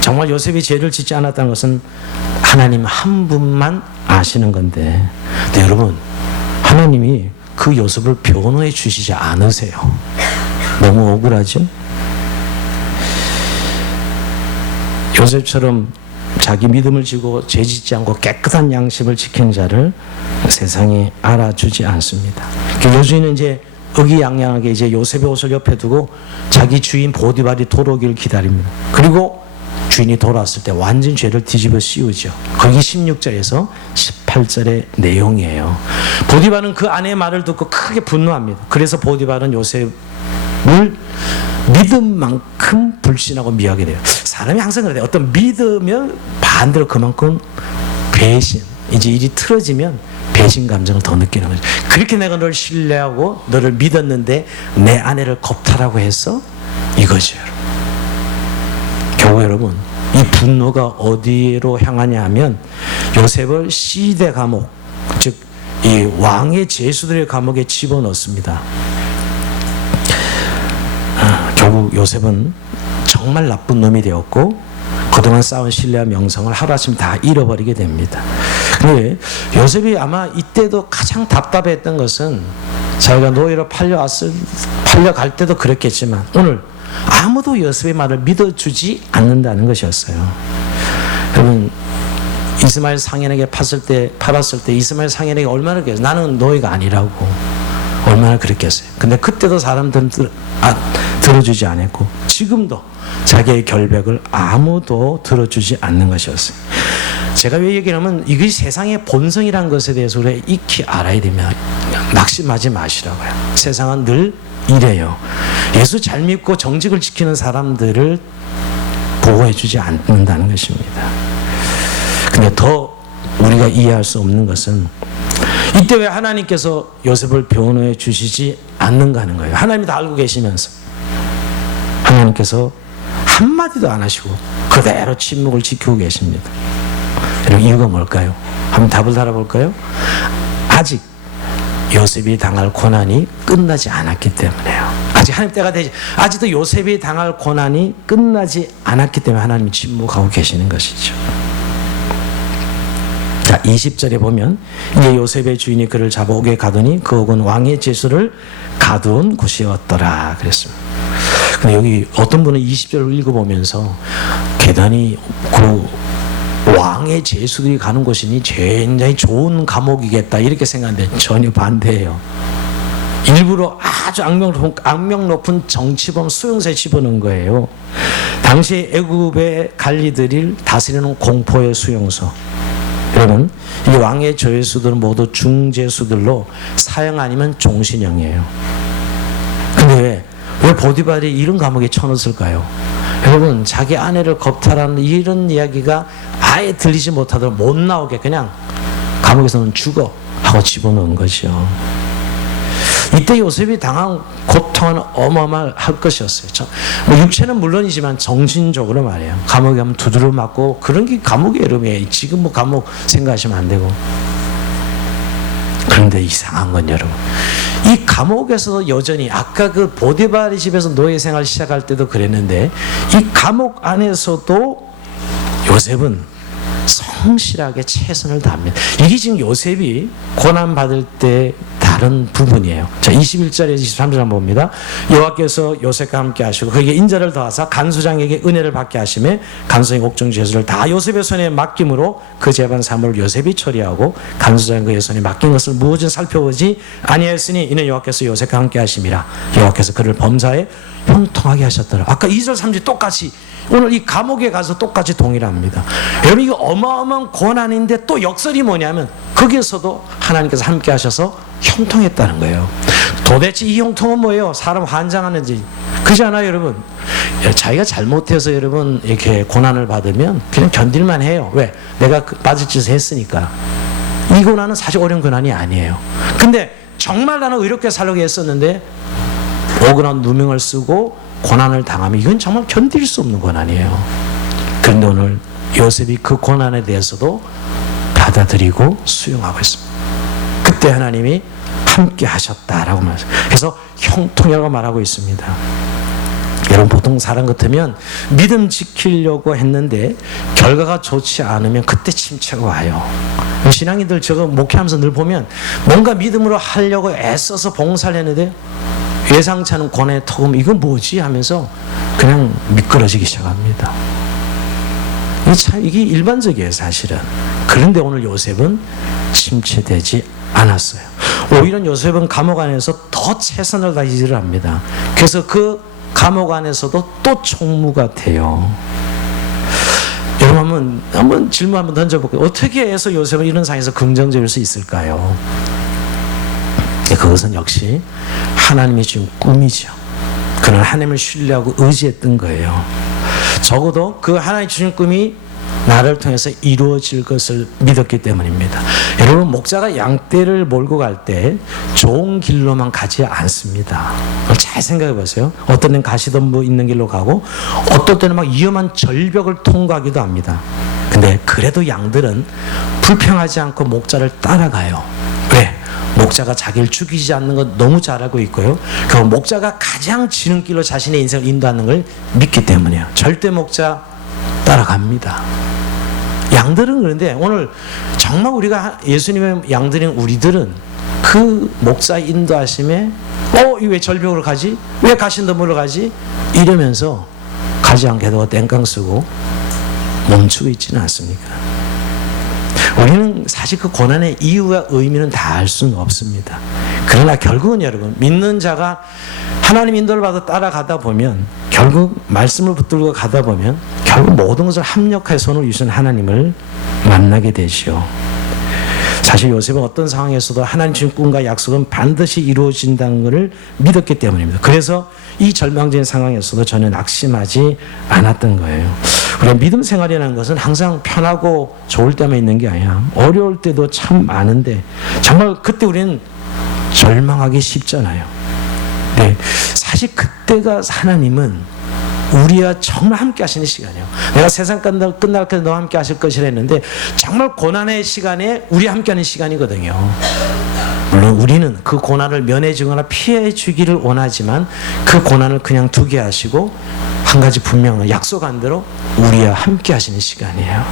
정말 요셉이 죄를 짓지 않았다는 것은 하나님 한 분만 아시는 건데, 근데 여러분, 하나님이 그 요셉을 변호해 주시지 않으세요. 너무 억울하죠? 요셉처럼 자기 믿음을 지고 죄 짓지 않고 깨끗한 양심을 지킨 자를 세상이 알아주지 않습니다. 여주인은 이제 의기양양하게 이제 요셉의 옷을 옆에 두고 자기 주인 보디발이 돌아오기를 기다립니다. 그리고 주인이 돌아왔을 때 완전 죄를 뒤집어 씌우죠. 거기 16절에서 18절의 내용이에요. 보디발은 그 아내의 말을 듣고 크게 분노합니다. 그래서 보디발은 요셉을 믿음만큼 불신하고 미워하게 돼요. 사람이 항상 그래요. 어떤 믿으면 반대로 그만큼 배신, 이제 일이 틀어지면 배신 감정을 더 느끼는 거죠. 그렇게 내가 널 신뢰하고 너를 믿었는데 내 아내를 겁탈하고 해서 이거죠. 결국 여러분, 이 분노가 어디로 향하냐 하면 요셉을 시대 감옥, 즉 이 왕의 제수들의 감옥에 집어넣습니다. 결국 요셉은 정말 나쁜 놈이 되었고 그동안 쌓은 신뢰와 명성을 하루아침 다 잃어버리게 됩니다. 근데 요셉이 아마 이때도 가장 답답했던 것은 자기가 노예로 팔려갈 때도 그랬겠지만 오늘 아무도 요셉의 말을 믿어주지 않는다는 것이었어요. 여러분, 이스마엘 상인에게 팔았을 때 이스마엘 상인에게 얼마나 그랬어요. 나는 노예가 아니라고 얼마나 그랬겠어요. 근데 그때도 사람들은 들어주지 않았고 지금도 자기의 결백을 아무도 들어주지 않는 것이었어요. 제가 왜 얘기하면 이것이 세상의 본성이라는 것에 대해서 우리가 익히 알아야 되면 낙심하지 마시라고요. 세상은 늘 이래요. 예수 잘 믿고 정직을 지키는 사람들을 보호해주지 않는다는 것입니다. 근데 더 우리가 이해할 수 없는 것은 이때 왜 하나님께서 요셉을 변호해 주시지 않는가 하는 거예요. 하나님이 다 알고 계시면서 하나님께서 한마디도 안 하시고 그대로 침묵을 지키고 계십니다. 여러분, 이유가 뭘까요? 한번 답을 달아볼까요? 아직 요셉이 당할 고난이 끝나지 않았기 때문에요. 아직 하나님 때가 되지, 아직도 요셉이 당할 고난이 끝나지 않았기 때문에 하나님이 침묵하고 계시는 것이죠. 자, 20절에 보면 이에 요셉의 주인이 그를 잡아 옥에 가더니 그 옥은 왕의 제수를 가두은 곳이었더라 그랬습니다. 근데 여기 어떤 분은 20절을 읽어보면서 대단히 그 왕의 제수들이 가는 곳이니 굉장히 좋은 감옥이겠다 이렇게 생각하는데 전혀 반대예요. 일부러 아주 악명 높은 정치범 수용소에 집어넣은 거예요. 당시 애굽의 관리들을 다스리는 공포의 수용소. 여러분, 이 왕의 저예수들은 모두 중재수들로 사형 아니면 종신형이에요. 근데 왜 보디발이 이런 감옥에 쳐넣었을까요? 여러분, 자기 아내를 겁탈하는 이런 이야기가 아예 들리지 못하도록 못 나오게 그냥 감옥에서는 죽어 하고 집어넣은 거죠. 이때 요셉이 당한 고통은 어마어마할 것이었어요. 뭐 육체는 물론이지만 정신적으로 말이에요. 감옥에 가면 두드려 맞고 그런 게 감옥의 여름이에요. 지금 뭐 감옥 생각하시면 안 되고. 그런데 이상한 건 여러분, 이 감옥에서도 여전히 아까 그 보디발의 집에서 노예 생활 시작할 때도 그랬는데 이 감옥 안에서도 요셉은 성실하게 최선을 다합니다. 이게 지금 요셉이 고난받을 때 다 다른 부분이에요. 자, 21절에서 23절 한번 봅니다. 여호와께서 요셉과 함께 하시고 그에게 인자를 더하사 간수장에게 은혜를 받게 하시매 간수장의 옥중 죄수를 다 요셉의 손에 맡김으로 그 재반 사물을 요셉이 처리하고 간수장 그의 손에 맡긴 것을 무엇을 살펴보지 아니하였으니 이는 여호와께서 요셉과 함께 하심이라. 여호와께서 그를 범사에 형통하게 하셨더라. 아까 2절 3절 똑같이 오늘 이 감옥에 가서 똑같이 동일합니다. 여러분 이거 어마어마한 고난인데 또 역설이 뭐냐면 거기에서도 하나님께서 함께 하셔서 형통했다는 거예요. 도대체 이 형통은 뭐예요? 사람 환장하는지 그렇잖아요 여러분. 자기가 잘못해서 여러분 이렇게 고난을 받으면 그냥 견딜만 해요. 왜? 내가 맞을 짓을 했으니까. 이 고난은 사실 어려운 고난이 아니에요. 근데 정말 나는 의롭게 살려고 했었는데 억울한 누명을 쓰고 고난을 당하면 이건 정말 견딜 수 없는 고난이에요. 그런데 오늘 요셉이 그 고난에 대해서도 받아들이고 수용하고 있습니다. 그때 하나님이 함께 하셨다라고 말해요. 그래서 형통이라고 말하고 있습니다. 여러분 보통 사람 같으면 믿음 지키려고 했는데 결과가 좋지 않으면 그때 침체가 와요. 신앙인들 저거 목회하면서 늘 보면 뭔가 믿음으로 하려고 애써서 봉사를 했는데 예상치 않은 고난의 턱음 이건 뭐지 하면서 그냥 미끄러지기 시작합니다. 이게 일반적이에요 사실은. 그런데 오늘 요셉은 침체되지 않았어요. 오히려 요셉은 감옥 안에서 더 최선을 다해 일을 합니다. 그래서 그 감옥 안에서도 또 총무가 돼요. 여러분 한번 질문 한번 던져볼게요. 어떻게 해서 요셉은 이런 상황에서 긍정적일 수 있을까요? 그것은 역시 하나님이 주신 꿈이죠. 그는 하나님을 신뢰하고 의지했던 거예요. 적어도 그 하나님이 주신 꿈이 나를 통해서 이루어질 것을 믿었기 때문입니다. 여러분 목자가 양떼를 몰고 갈 때 좋은 길로만 가지 않습니다. 잘 생각해 보세요. 어떤 데는 가시덤불 있는 길로 가고 어떤 때는 막 위험한 절벽을 통과하기도 합니다. 근데 그래도 양들은 불평하지 않고 목자를 따라가요. 왜? 목자가 자기를 죽이지 않는 것 너무 잘 알고 있고요. 그 목자가 가장 지름길로 자신의 인생을 인도하는 걸 믿기 때문이에요. 절대 목자 따라갑니다. 양들은 그런데 오늘 정말 우리가 예수님의 양들인 우리들은 그 목자 인도하심에 이 왜 절벽으로 가지? 왜 가신덤으로 가지? 이러면서 가지 않게도 땡깡 쓰고 멈추고 있지는 않습니까? 우리는 사실 그 고난의 이유와 의미는 다 알 수는 없습니다. 그러나 결국은 여러분 믿는 자가 하나님 인도를 받아 따라가다 보면 결국 말씀을 붙들고 가다 보면 결국 모든 것을 합력하여 손을 주신 하나님을 만나게 되시오. 사실 요셉은 어떤 상황에서도 하나님 주신 꿈과 약속은 반드시 이루어진다는 것을 믿었기 때문입니다. 그래서 이 절망적인 상황에서도 전혀 낙심하지 않았던 거예요. 우리가 믿음 생활이라는 것은 항상 편하고 좋을 때만 있는 게 아니야. 어려울 때도 참 많은데 정말 그때 우리는 절망하기 쉽잖아요. 네, 사실 그때가 하나님은 우리와 정말 함께 하시는 시간이에요. 내가 세상 끝날 때까지 너와 함께 하실 것이라 했는데 정말 고난의 시간에 우리 함께 하는 시간이거든요. 물론 우리는 그 고난을 면해 주거나 피해 주기를 원하지만 그 고난을 그냥 두게 하시고 한 가지 분명한 약속한 대로 우리와 함께 하시는 시간이에요.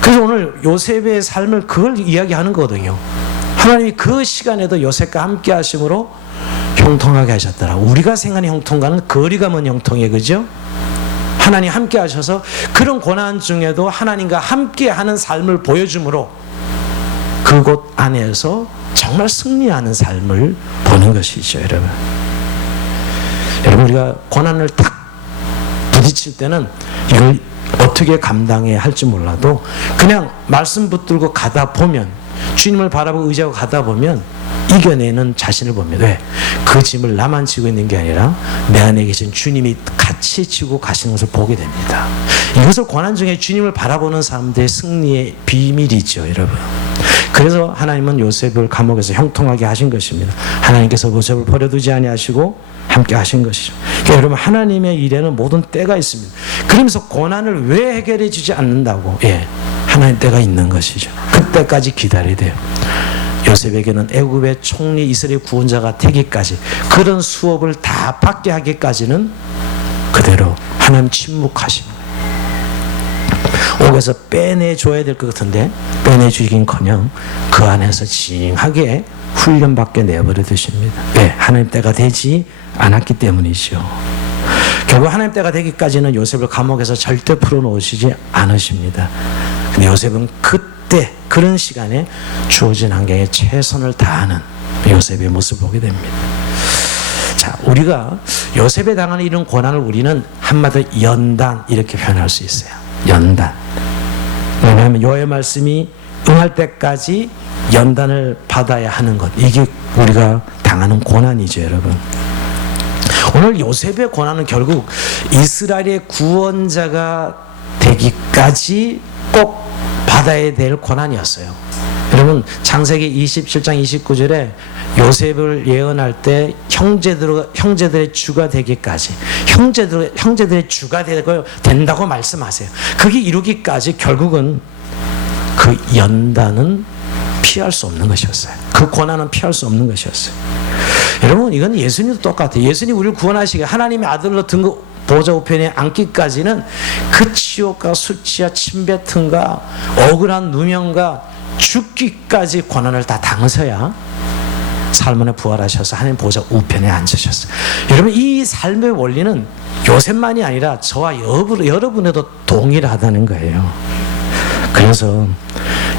그래서 오늘 요셉의 삶을 그걸 이야기하는 거거든요. 하나님이 그 시간에도 요셉과 함께 하심으로 형통하게 하셨더라. 우리가 생각하는 형통과는 거리가 먼 형통이에요. 그죠? 하나님 함께 하셔서 그런 고난 중에도 하나님과 함께 하는 삶을 보여줌으로 그곳 안에서 정말 승리하는 삶을 보는 것이죠. 여러분 우리가 고난을 딱 부딪힐 때는 이걸 어떻게 감당해야 할지 몰라도 그냥 말씀 붙들고 가다 보면 주님을 바라보고 의지하고 가다 보면 이겨내는 자신을 봅니다. 왜? 그 짐을 나만 지고 있는 게 아니라 내 안에 계신 주님이 같이 지고 가시는 것을 보게 됩니다. 이것을 고난 중에 주님을 바라보는 사람들의 승리의 비밀이죠. 여러분. 그래서 하나님은 요셉을 감옥에서 형통하게 하신 것입니다. 하나님께서 요셉을 버려두지 아니하시고 함께 하신 것이죠. 그러니까 여러분 하나님의 일에는 모든 때가 있습니다. 그러면서 고난을 왜 해결해 주지 않는다고? 하나님 때가 있는 것이죠. 그때까지 기다려야 돼요. 요셉에게는 애굽의 총리 이스라엘 구원자가 되기까지 그런 수업을 다 받게 하기까지는 그대로 하나님 침묵하십니다. 옥에서 빼내줘야 될 것 같은데 빼내주긴커녕 그 안에서 징하게 훈련 밖에 내버려 두십니다. 왜? 하나님 때가 되지 않았기 때문이죠. 결국 하나님 때가 되기까지는 요셉을 감옥에서 절대 풀어놓으시지 않으십니다. 근데 요셉은 그때 그런 시간에 주어진 환경에 최선을 다하는 요셉의 모습을 보게 됩니다. 자, 우리가 요셉에 당하는 이런 고난을 우리는 한마디로 연단 이렇게 표현할 수 있어요. 연단. 왜냐하면 여호와의 말씀이 응할 때까지 연단을 받아야 하는 것, 이게 우리가 당하는 고난이죠, 여러분. 오늘 요셉의 고난은 결국 이스라엘의 구원자가 되기까지 꼭 받아야 될 고난이었어요. 여러분, 창세기 27장 29절에 요셉을 예언할 때 형제들의 주가 되기까지, 형제들의 주가 된다고 말씀하세요. 그게 이루기까지 결국은 그 연단은 피할 수 없는 것이었어요. 그 고난은 피할 수 없는 것이었어요. 여러분, 이건 예수님도 똑같아요. 예수님 우리를 구원하시게 하나님의 아들로 등극 보좌 우편에 앉기까지는 그 치욕과 수치와 침뱉음과 억울한 누명과 죽기까지 고난을 다 당하셔야 삶 안에 부활하셔서 하나님 보좌 우편에 앉으셨어요. 여러분, 이 삶의 원리는 요셉만이 아니라 저와 여러분에도 동일하다는 거예요. 그래서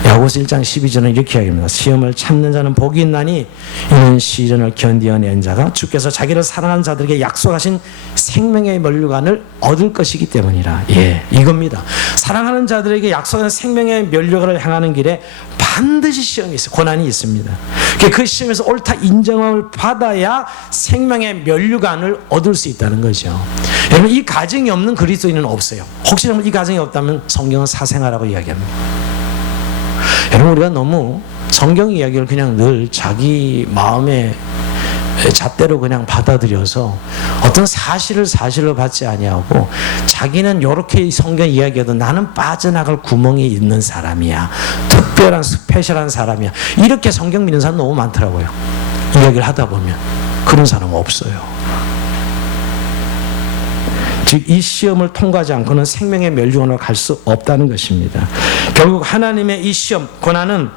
야고보서 1장 12절은 이렇게 이야기합니다. 시험을 참는 자는 복이 있나니 이는 시련을 견디어낸 자가 주께서 자기를 사랑하는 자들에게 약속하신 생명의 면류관을 얻을 것이기 때문이라. 예, 이겁니다. 사랑하는 자들에게 약속한 생명의 면류관을 향하는 길에 반드시 시험이 있어요. 고난이 있습니다. 그 시험에서 옳다 인정을 받아야 생명의 면류관을 얻을 수 있다는 거죠. 여러분, 이 가정이 없는 그리스도인은 없어요. 혹시 이 가정이 없다면 성경은 사생아라고 이야기합니다. 여러분, 우리가 너무 성경 이야기를 그냥 늘 자기 마음의 잣대로 그냥 받아들여서 어떤 사실로 받지 아니하고 자기는 이렇게 성경 이야기해도 나는 빠져나갈 구멍이 있는 사람이야, 특별한 스페셜한 사람이야, 이렇게 성경 믿는 사람 너무 많더라고요. 이야기를 하다 보면 그런 사람은 없어요. 즉, 이 시험을 통과하지 않고는 생명의 멸류관으로 갈 수 없다는 것입니다. 결국 하나님의 이 시험, 고난은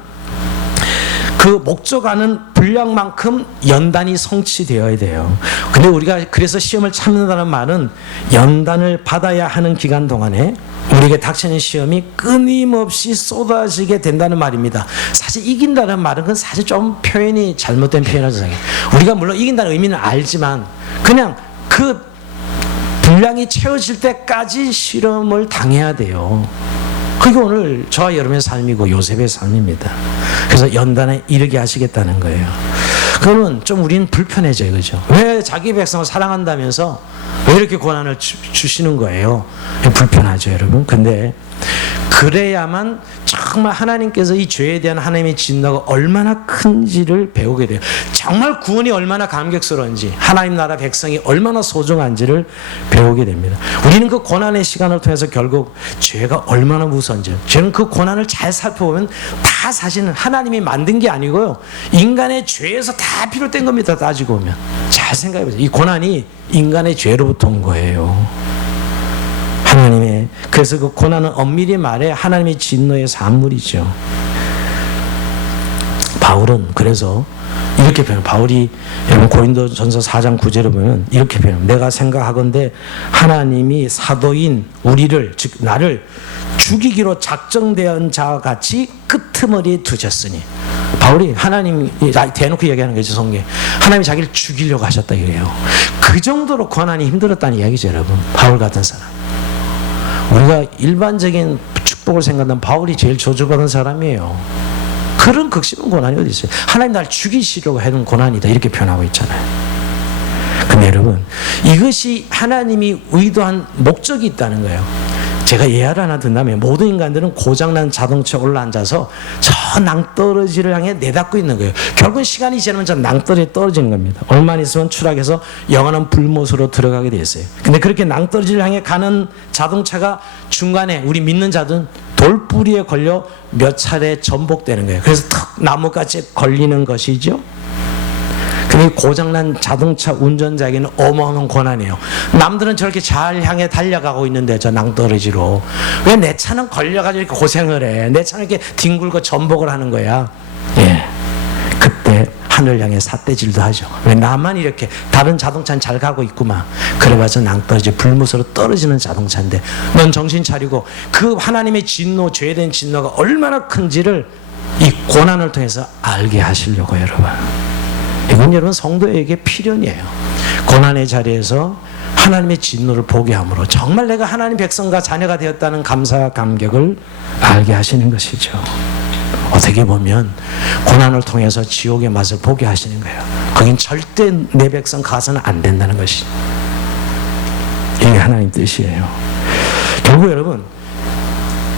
그 목적하는 분량만큼 연단이 성취되어야 돼요. 근데 우리가 그래서 시험을 참는다는 말은 연단을 받아야 하는 기간 동안에 우리에게 닥치는 시험이 끊임없이 쏟아지게 된다는 말입니다. 사실 이긴다는 말은 그건 사실 좀 표현이 잘못된 표현이라고 생각해요. 우리가 물론 이긴다는 의미는 알지만 그냥 그 분량이 채워질 때까지 실험을 당해야 돼요. 그게 오늘 저와 여러분의 삶이고 요셉의 삶입니다. 그래서 연단에 이르게 하시겠다는 거예요. 그러면 좀 우리는 불편해져요. 그죠? 왜 자기 백성을 사랑한다면서 왜 이렇게 고난을 주시는 거예요? 불편하죠, 여러분. 근데 그래야만 정말 하나님께서 이 죄에 대한 하나님의 진노가 얼마나 큰지를 배우게 돼요. 정말 구원이 얼마나 감격스러운지, 하나님 나라 백성이 얼마나 소중한지를 배우게 됩니다. 우리는 그 고난의 시간을 통해서 결국 죄가 얼마나 무서운지, 저는 그 고난을 잘 살펴보면 다 사실은 하나님이 만든 게 아니고요, 인간의 죄에서 다 비롯된 겁니다. 따지고 보면 잘 생각해보세요. 이 고난이 인간의 죄로부터 온 거예요. 하나님의, 그래서 그 고난은 엄밀히 말해 하나님의 진노의 산물이죠. 바울은 그래서 이렇게 표현해요. 바울이 여러분 고린도전서 4장 9절에 보면 이렇게 표현해요. 내가 생각하건대 하나님이 사도인 우리를, 즉 나를 죽이기로 작정된 자와 같이 끄트머리에 두셨으니, 바울이 하나님이 대놓고 얘기하는 거죠. 성경에 하나님이 자기를 죽이려고 하셨다 이래요. 그 정도로 고난이 힘들었다는 이야기죠, 여러분. 바울 같은 사람. 우리가 일반적인 축복을 생각하면 바울이 제일 저주받은 사람이에요. 그런 극심한 고난이 어디 있어요? 하나님 날 죽이시려고 해둔 고난이다 이렇게 표현하고 있잖아요. 근데 여러분, 이것이 하나님이 의도한 목적이 있다는 거예요. 제가 예화를 하나 든다면 모든 인간들은 고장난 자동차에 올라앉아서 저 낭떠러지를 향해 내닫고 있는 거예요. 결국은 시간이 지나면 저 낭떠러지에 떨어지는 겁니다. 얼마 있으면 추락해서 영원한 불못으로 들어가게 돼 있어요. 근데 그렇게 낭떠러지를 향해 가는 자동차가 중간에 우리 믿는 자들은 돌뿌리에 걸려 몇 차례 전복되는 거예요. 그래서 턱 나뭇가지에 걸리는 것이죠. 근데 고장난 자동차 운전자에게는 어마어마한 고난이에요. 남들은 저렇게 잘 향해 달려가고 있는데 저 낭떠러지로 왜 내 차는 걸려가지고 이렇게 고생을 해? 내 차는 이렇게 뒹굴고 전복을 하는 거야. 예, 그때 하늘 향해 삿대질도 하죠. 왜 나만 이렇게 다른 자동차는 잘 가고 있구만. 그래봐서 낭떠러지 불못으로 떨어지는 자동차인데 넌 정신 차리고 그 하나님의 진노, 죄된 진노가 얼마나 큰지를 이 고난을 통해서 알게 하시려고 여러분. 이건 여러분 성도에게 필연이에요. 고난의 자리에서 하나님의 진노를 보게 함으로 정말 내가 하나님 백성과 자녀가 되었다는 감사와 감격을 알게 하시는 것이죠. 어떻게 보면 고난을 통해서 지옥의 맛을 보게 하시는 거예요. 거긴 절대 내 백성 가서는 안 된다는 것이, 이게 하나님 뜻이에요. 결국 여러분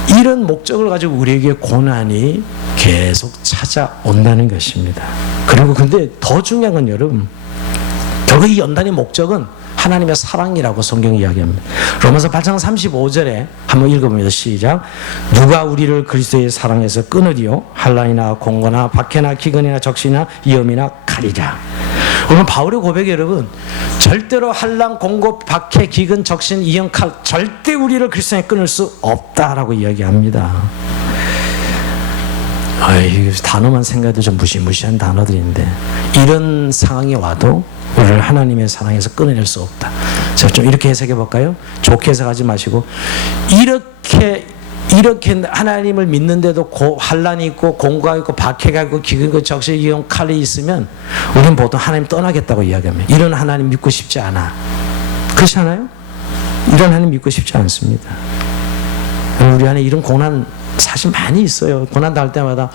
이런 목적을 가지고 우리에게 고난이 계속 찾아온다는 것입니다. 그리고 근데 더 중요한 건 여러분, 결국 이 연단의 목적은 하나님의 사랑이라고 성경이 이야기합니다. 로마서 8장 35절에 한번 읽어봅니다. 시작. 누가 우리를 그리스도의 사랑에서 끊으리요? 환난이나 공고나 박해나 기근이나 적신이나 위험이나 칼이라. 오늘 바울의 고백이 여러분, 절대로 환난, 공고, 박해, 기근, 적신, 위험, 칼, 절대 우리를 그리스도에 끊을 수 없다라고 이야기합니다. 이 단어만 생각해도 좀 무시무시한 단어들인데, 이런 상황이 와도 우리를 하나님의 사랑에서 끊어낼 수 없다. 자, 좀 이렇게 해석해 볼까요? 좋게 해석하지 마시고, 이렇게 하나님을 믿는데도 환난이 있고 공고가 있고 박해가 있고 기근이 있고 적신, 위험, 칼이 있으면 우리는 보통 하나님 떠나겠다고 이야기합니다. 이런 하나님 믿고 싶지 않아. 그렇지 않아요? 이런 하나님 믿고 싶지 않습니다. 우리 안에 이런 고난 사실 많이 있어요. 고난 당할 때마다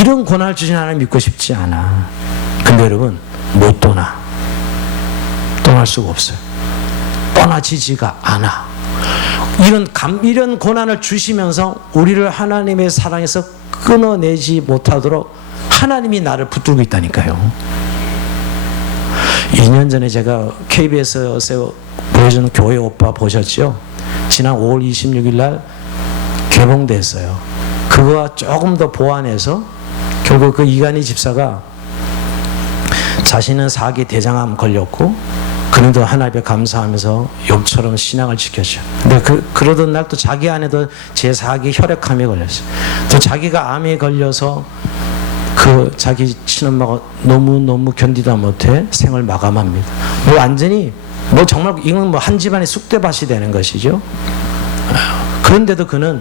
이런 고난을 주신 하나님 믿고 싶지 않아. 근데 여러분 못 떠날 수가 없어요. 떠나지지가 않아. 이런 고난을 주시면서 우리를 하나님의 사랑에서 끊어내지 못하도록 하나님이 나를 붙들고 있다니까요. 2년 전에 제가 KBS에서 보여주는 교회 오빠 보셨죠? 지난 5월 26일 날 개봉됐어요. 그거와 조금 더 보완해서 결국 그 이간희 집사가 자신은 4기 대장암 걸렸고 그런데 하나님께 감사하면서 욥처럼 신앙을 지켰죠. 근데 그러던 날 또 자기 아내도 제4기 혈액암에 걸렸어요. 또 자기가 암에 걸려서 그 자기 친엄마가 너무 견디다 못해 생을 마감합니다. 완전히 정말 이건 한 집안의 쑥대밭이 되는 것이죠. 그런데도 그는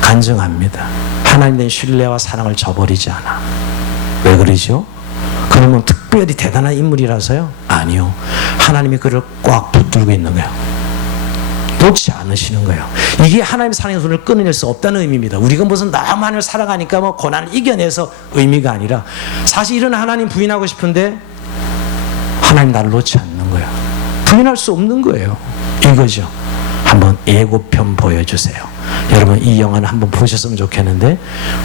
간증합니다. 하나님 된 신뢰와 사랑을 저버리지 않아. 왜 그러죠? 그러면 특별히 대단한 인물이라서요? 아니요. 하나님이 그를 꽉 붙들고 있는 거예요. 놓지 않으시는 거예요. 이게 하나님의 사랑의 손을 끊어낼 수 없다는 의미입니다. 우리가 무슨 나만을 사랑하니까 고난을 이겨내서 의미가 아니라, 사실 이런 하나님 부인하고 싶은데 하나님 나를 놓지 않는 거예요. 부인할 수 없는 거예요. 이거죠. 한번 예고편 보여주세요. 여러분 이 영화는 한번 보셨으면 좋겠는데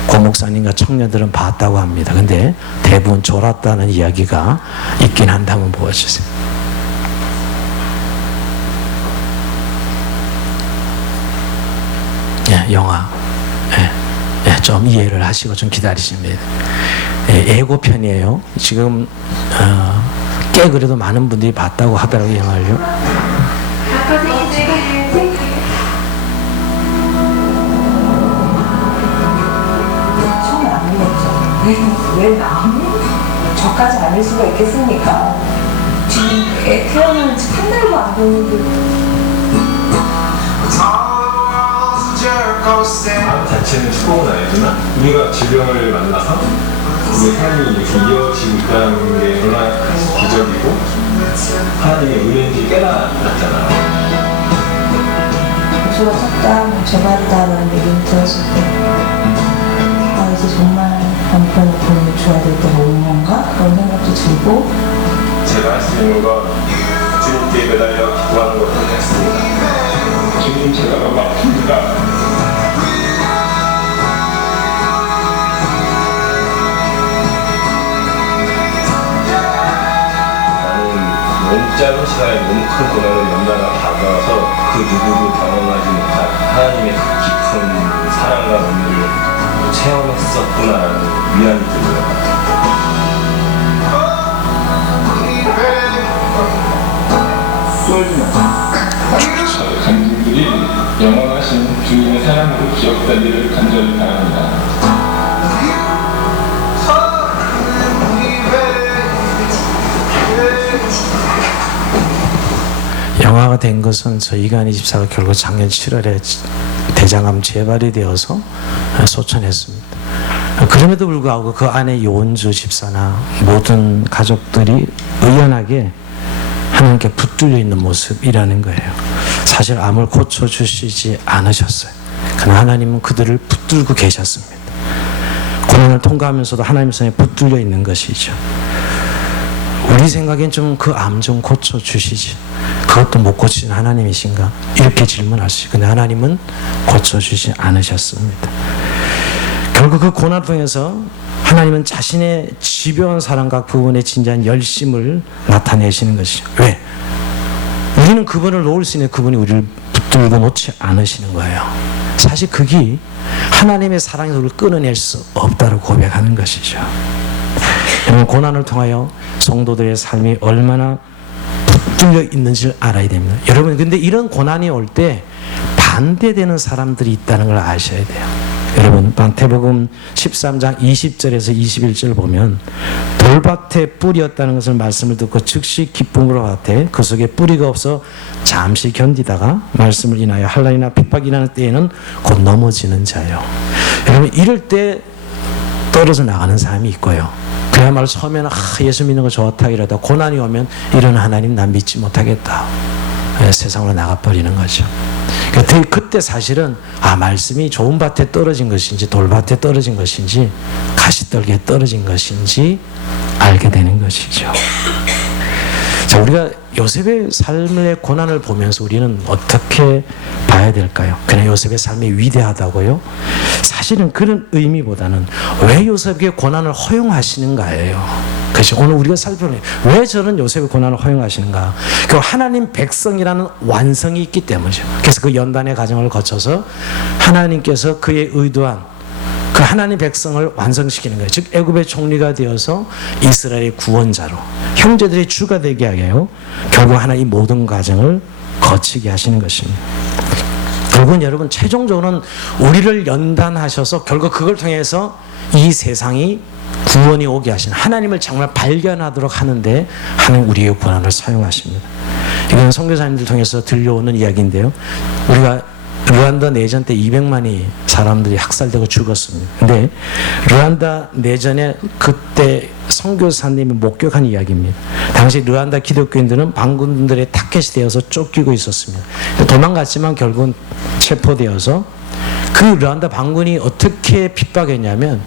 고 목사님과 청년들은 봤다고 합니다. 근데 대부분 졸았다는 이야기가 있긴 한데 한번 보여주세요. 영화 좀 이해를 하시고 좀 기다리시면 예고편이에요. 지금 꽤 그래도 많은 분들이 봤다고 하더라고요. 영화를요. 처음에 안 믿었죠. 왜 나무? 저까지 아닐 수가 있겠습니까? 지금 애 태어나는 지 한 달도 안 됐는데. 암 자체는 축복은 아니지만 우리가 질병을 만나서 우리의 삶이 이렇게 이어지고 있다는 게 얼마나 큰 기적이고 하나님의 은혜인지 깨달았잖아. 목소가 섰다, 제발이다라는 얘기를 들었을 때 이제 정말 남편을 보내줘야 될 때가 오는 건가? 그런 생각도 들고, 제가 할 수 있는 건 주님께 매달려 기도하는 것을 했습니다. 주님 제가 너무 아픕니다. 너무 짧은 시간에 너무 큰 고난을 연달아 받아서 그 누구도 경험하지 못한 하나님의 그 깊은 사랑과 은혜를 체험했었구나라는 위안이 들고요. 저의 간증들이 영원하신 주님의 사랑으로 기억되기를 간절히 바랍니다. 변화가 된 것은 저 이간희 집사가 결국 작년 7월에 대장암 재발이 되어서 소천했습니다. 그럼에도 불구하고 그 안에 요원주 집사나 모든 가족들이 의연하게 하나님께 붙들려 있는 모습이라는 거예요. 사실 암을 고쳐주시지 않으셨어요. 그러나 하나님은 그들을 붙들고 계셨습니다. 고난을 통과하면서도 하나님 손에 붙들려 있는 것이죠. 우리 생각엔 좀 그 암 좀 고쳐주시지, 그것도 못 고치신 하나님이신가, 이렇게 질문할 수 있어요. 근데 하나님은 고쳐주지 않으셨습니다. 결국 그 고난 통해서 하나님은 자신의 집요한 사랑과 그분의 진지한 열심을 나타내시는 것이죠. 왜? 우리는 그분을 놓을 수 있는 그분이 우리를 붙들고 놓지 않으시는 거예요. 사실 그게 하나님의 사랑에서 우리를 끊어낼 수 없다고 고백하는 것이죠. 여러분, 고난을 통하여 성도들의 삶이 얼마나 붙들려 있는지를 알아야 됩니다. 여러분, 근데 이런 고난이 올 때 반대되는 사람들이 있다는 걸 아셔야 돼요. 여러분, 마태복음 13장 20절에서 21절 보면 돌밭에 뿌리였다는 것을 말씀을 듣고 즉시 기쁨으로 받되 그 속에 뿌리가 없어 잠시 견디다가 말씀을 인하여 환난이나 핍박이 나는 때에는 곧 넘어지는 자요. 여러분, 이럴 때 떨어져 나가는 사람이 있고요. 그야말로 처음에는 예수 믿는 거 좋다 이러다 고난이 오면 이런 하나님 난 믿지 못하겠다, 세상으로 나가버리는 거죠. 그때 사실은 말씀이 좋은 밭에 떨어진 것인지 돌밭에 떨어진 것인지 가시떨기에 떨어진 것인지 알게 되는 것이죠. 자, 우리가 요셉의 삶의 고난을 보면서 우리는 어떻게 봐야 될까요? 그냥 요셉의 삶이 위대하다고요? 사실은 그런 의미보다는 왜 요셉에게 고난을 허용하시는가예요. 그렇죠. 오늘 우리가 살펴보는 왜 저런 요셉의 고난을 허용하시는가? 그 하나님 백성이라는 완성이 있기 때문이죠. 그래서 그 연단의 과정을 거쳐서 하나님께서 그의 의도한 그 하나님 백성을 완성시키는 거예요. 즉 애굽의 총리가 되어서 이스라엘의 구원자로 형제들의 주가 되게 하여 결국 하나님 모든 과정을 거치게 하시는 것입니다. 결국은 여러분 최종적으로는 우리를 연단하셔서 결국 그걸 통해서 이 세상이 구원이 오게 하시는 하나님을 정말 발견하도록 하는데 하나님 우리의 고난을 사용하십니다. 이건 선교사님들 통해서 들려오는 이야기인데요. 우리가 르완다 내전 때 200만이 사람들이 학살되고 죽었습니다. 근데 르완다 내전에 그때 선교사님이 목격한 이야기입니다. 당시 르완다 기독교인들은 반군들의 타켓이 되어서 쫓기고 있었습니다. 도망갔지만 결국은 체포되어서 그 르완다 반군이 어떻게 핍박했냐면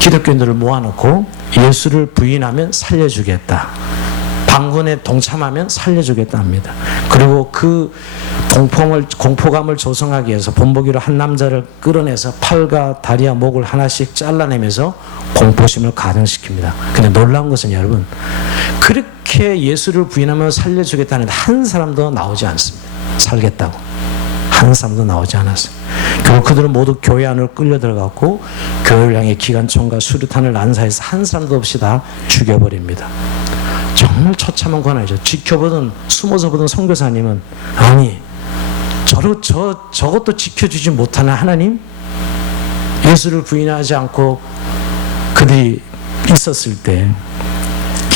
기독교인들을 모아놓고 예수를 부인하면 살려주겠다, 반군에 동참하면 살려주겠다 합니다. 그리고 그 공포감을 조성하기 위해서 본보기로 한 남자를 끌어내서 팔과 다리와 목을 하나씩 잘라내면서 공포심을 가중시킵니다. 근데 놀라운 것은 여러분, 그렇게 예수를 부인하면 살려주겠다는 한 사람도 나오지 않습니다. 살겠다고 한 사람도 나오지 않았어요. 결국 그들은 모두 교회 안으로 끌려 들어갔고 교회를 향해 기관총과 수류탄을 난사해서 한 사람도 없이 다 죽여버립니다. 정말 처참한 고난이죠. 지켜보던 숨어서 보던 선교사님은 아니 저것도 지켜주지 못하는 하나님, 예수를 부인하지 않고 그들이 있었을 때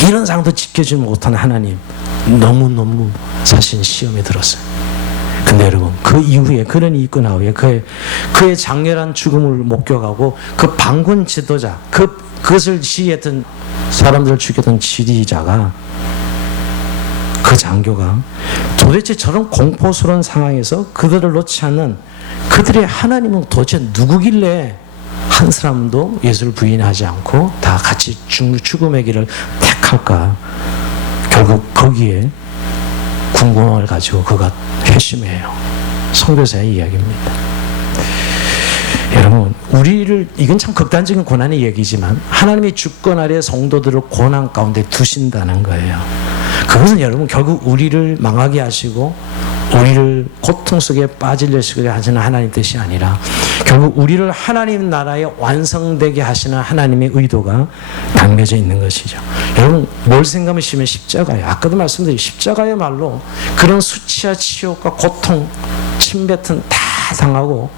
이런 상황도 지켜주지 못하는 하나님, 너무너무 사실 시험에 들었어요. 근데 여러분, 그 이후에 그런 일이 있고 나후에 그의 장렬한 죽음을 목격하고 그 반군 지도자, 그것을 지휘했던 사람들을 죽였던 지휘자가, 그 장교가 도대체 저런 공포스러운 상황에서 그들을 놓지 않는 그들의 하나님은 도대체 누구길래 한 사람도 예수를 부인하지 않고 다 같이 죽음의 길을 택할까? 결국 거기에 궁금함을 가지고 그가 회심해요. 선교사의 이야기입니다. 여러분, 이건 참 극단적인 고난의 얘기지만 하나님의 주권 아래 성도들을 고난 가운데 두신다는 거예요. 그것은 여러분 결국 우리를 망하게 하시고 우리를 고통 속에 빠지려시게 하시는 하나님 뜻이 아니라 결국 우리를 하나님 나라에 완성되게 하시는 하나님의 의도가 담겨져 있는 것이죠. 여러분, 뭘 생각하시면 십자가예요. 아까도 말씀드린 십자가야말로 그런 수치와 치욕과 고통, 침뱉음 다 당하고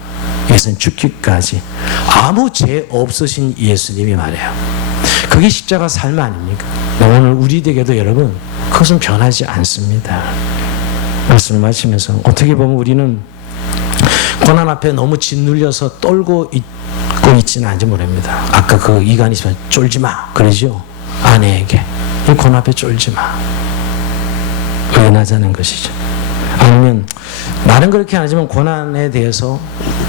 예수는 죽기까지 아무 죄 없으신 예수님이 말해요. 그게 십자가 삶 아닙니까? 오늘 우리에게도 여러분 그것은 변하지 않습니다. 말씀을 마치면서 어떻게 보면 우리는 고난 앞에 너무 짓눌려서 떨고 있고 있지는 않은지 모릅니다. 아까 그 이간이지만 쫄지 마 그러죠. 아내에게 이 고난 앞에 쫄지 마 의인하자는 것이죠. 아니면 말은 그렇게 안 하지만 고난에 대해서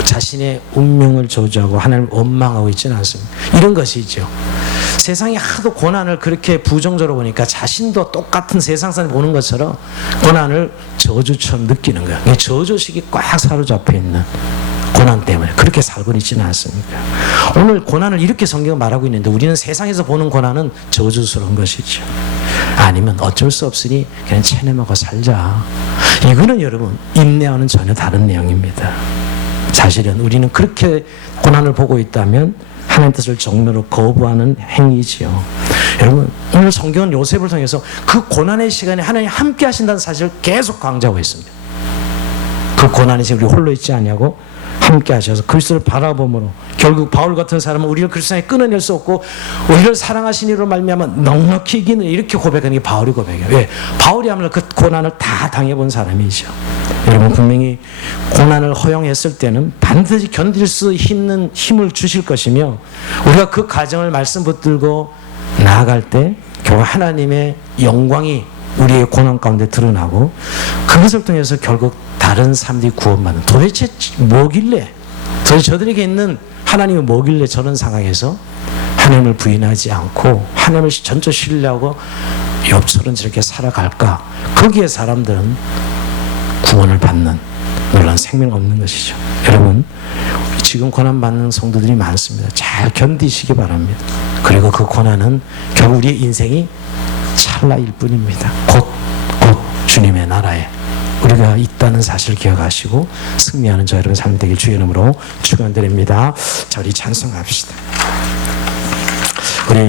자신의 운명을 저주하고 하나님을 원망하고 있지는 않습니다. 이런 것이죠. 세상이 하도 고난을 그렇게 부정적으로 보니까 자신도 똑같은 세상 사람 보는 것처럼 고난을 저주처럼 느끼는 거예요. 이 저주식이 꽉 사로잡혀 있는 고난 때문에 그렇게 살고 있지는 않습니까? 오늘 고난을 이렇게 성경은 말하고 있는데 우리는 세상에서 보는 고난은 저주스러운 것이죠. 아니면 어쩔 수 없으니 그냥 체념하고 살자. 이거는 여러분 인내와는 전혀 다른 내용입니다. 사실은 우리는 그렇게 고난을 보고 있다면 하나님 뜻을 정면으로 거부하는 행위지요. 여러분 오늘 성경은 요셉을 통해서 그 고난의 시간에 하나님 함께 하신다는 사실을 계속 강조하고 있습니다. 그 고난의 시간에 우리 홀로 있지 않냐고 함께 하셔서 그리스도를 바라봄으로 결국 바울 같은 사람은 우리를 그리스도에 끊어낼 수 없고 우리를 사랑하신 이로 말미암아 넉넉히 이기는 이렇게 고백하는 게 바울이 고백이에요. 왜? 바울이야말로 그 고난을 다 당해본 사람이죠. 여러분 분명히 고난을 허용했을 때는 반드시 견딜 수 있는 힘을 주실 것이며 우리가 그 과정을 말씀 붙들고 나아갈 때 결국 하나님의 영광이 우리의 고난 가운데 드러나고 그것을 통해서 결국 다른 사람들이 구원받는 도대체 뭐길래 도대체 저들에게 있는 하나님이 뭐길래 저런 상황에서 하나님을 부인하지 않고 하나님을 전적 신뢰하고 욥처럼 저렇게 살아갈까. 거기에 사람들은 구원을 받는 물론 생명 없는 것이죠. 여러분 지금 고난받는 성도들이 많습니다. 잘 견디시기 바랍니다. 그리고 그 고난은 결국 우리의 인생이 찰나일 뿐입니다. 곧 주님의 나라에 우리가 있다는 사실을 기억하시고 승리하는 저 여러분 삶 되길 주의 이름으로 축원드립니다. 자 우리 찬송합시다.